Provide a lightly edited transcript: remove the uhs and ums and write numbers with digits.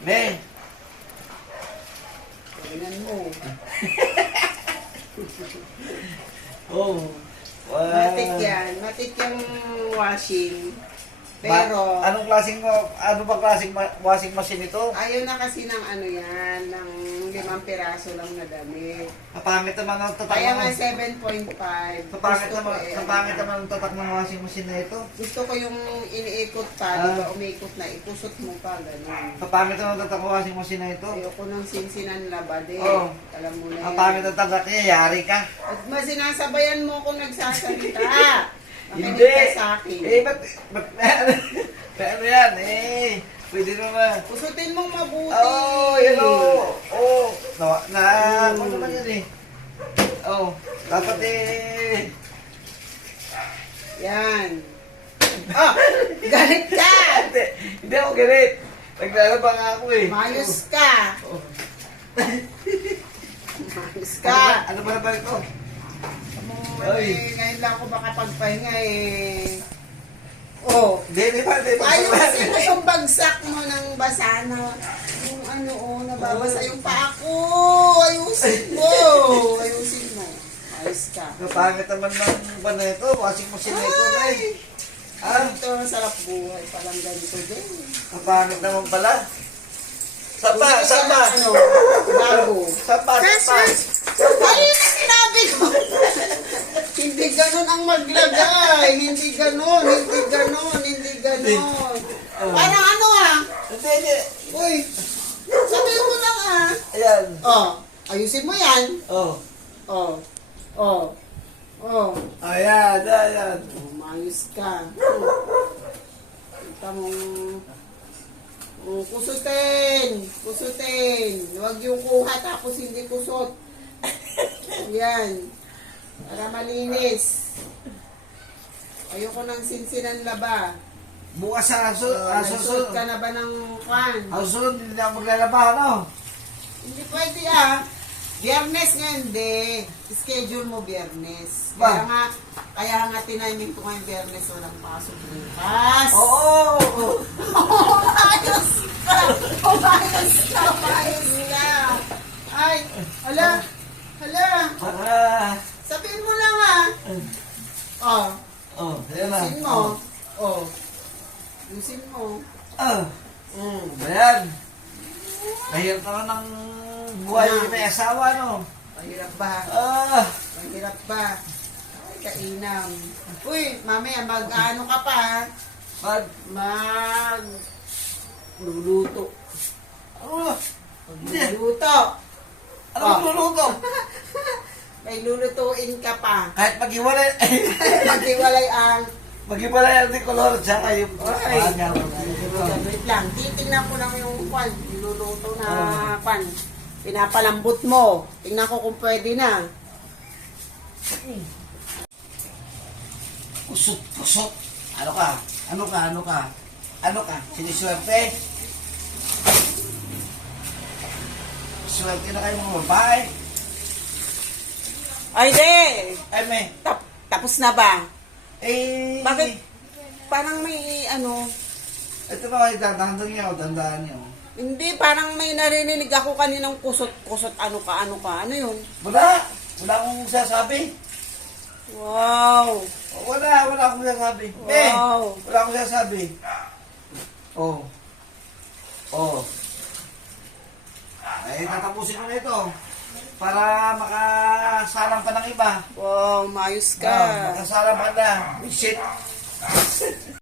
Me. Tingnan mo. Oh. Matik yan. Matik yung washing. Pero, Anong klaseng, ano ba klaseng washing machine ito? ayaw na kasi ng ano yan, ng 5 piraso lang na damit. Kapangit naman ang tatak Kaya ng... nga 7.5. Kapangit Gusto ko naman, kapangit naman ang tatak ng washing machine na ito. Gusto ko yung iniikot pa, di ba umiikot na, ikusot mo pa, gano'n. Kapangit naman ang tatak ng washing machine na ito. Ayoko ng sinsinan labad eh. Oo. Alam mo na yan. Kapangit ang tatak niya, yari ka. At sinasabayan mo kung nagsasalita. Hindi. Makinig ka sa akin. Ano yan? Pwede naman. Kusutin mong mabuti. Yun o. Ano naman yan dapat Yan. Galit ka! Hindi ako galit. Naglalaba nga ako Mayos ka. Mayos ka. Ano ba naman ito? Ngayon lang ako makapagpahinga Hindi pa. Ayusin mo yung bagsak mo ng basa na yung nababasa yung paa ko. Ayusin mo. Ayos ka. Kapangit naman ng ba na ito? Washing machine na ito, Ito, sarap buhay. Parang ganito din. Kapangit naman pala. Sapa. Bago. Sapa. Ay, sinabi ko. Hindi ganon ang maglagay. Hindi ganon. Parang Hindi. Uy, sabihin mo lang Ayan. Ayusin mo yan. Ayan. Umayos ka. Kita mong kusutin. Huwag yung kuha tapos hindi kusot. Yan. Para malinis. Ayoko ng sinsinan laba. Bukas sa Nagsuot ka na ba ng kwan? susunod, hindi na ako maglalaba, ano? Hindi pwede Biyernes nga hindi. Schedule mo Biyernes. Ba? Kaya nga tiniming ko ngayong Biyernes walang pasok bukas. Oo! Umayos ka. Ay, hala. Sabihin mo lang Ayan na. Yusin mo. Ayan. Mahirap naman ng buhay may asawa, no? Mahirap ba? Ay, kainam. Uy, mamaya mag-ano ka pa Luluto. Magluluto. Ano magluluto? May lulutuin ka pa. Kahit maghiwalay. Maghiwalay ang... Maghiwalay ang kolor tsaka yung... Wait lang, titingnan ko lang yung kwan. Niluluto na kwan. Pinapalambot mo. Tingnan ko kung pwede na. Kusot. Ano ka? Siniswerte? Swerte na kayo mga babae. Ay, di! Ay, may. Tapos na ba? Bakit? Parang may Ito ba kayo tandaan niyo. Hindi, parang may narinig ako kaninang kusot. Ano ka? Ano yun? Wala akong sasabi. Wow! Wala akong sasabi. Wow! Wala akong sasabi. Ay, tatapusin ko na ito. Para makasalang pa ng iba. Wow, maayos ka. Makasalang pa na. Shit.